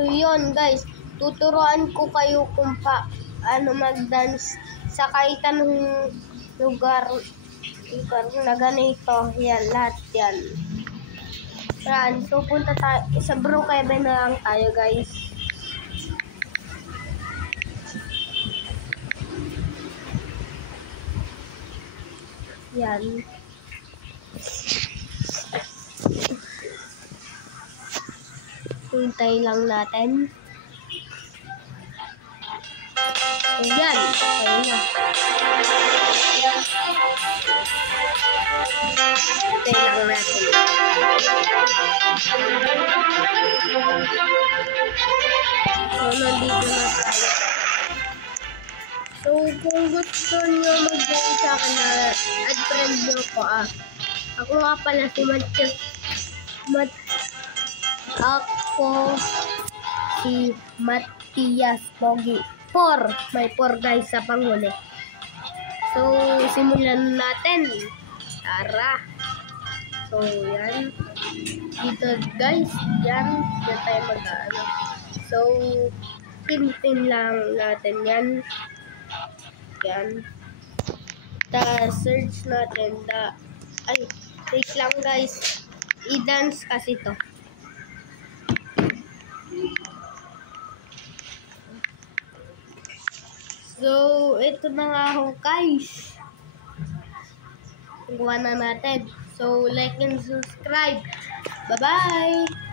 So yun guys, tuturuan ko kayo kung paano mag-dance sa kahit anong lugar na ganito. Yan, lahat yan. Yan, so punta tayo, sa Bro Kevin na lang tayo guys. Yan. Hintay lang natin. So yan, ayun na. Hintay lang natin. So, nandito na tayo. So, kung gusto nyo mag-join sa akin na add friend nyo ko, ako nga pala si Matias Pogi. 4. May 4 guys sa panghuli. So, simulan natin. Tara. So, yan. Dito guys, yan. Yan tayo mag-ano. So, pin lang natin yan. Yan. Search natin wait lang guys. I-dance kasi to. So, ito na nga ho guys. Gawa na natin. So, like and subscribe. Bye-bye!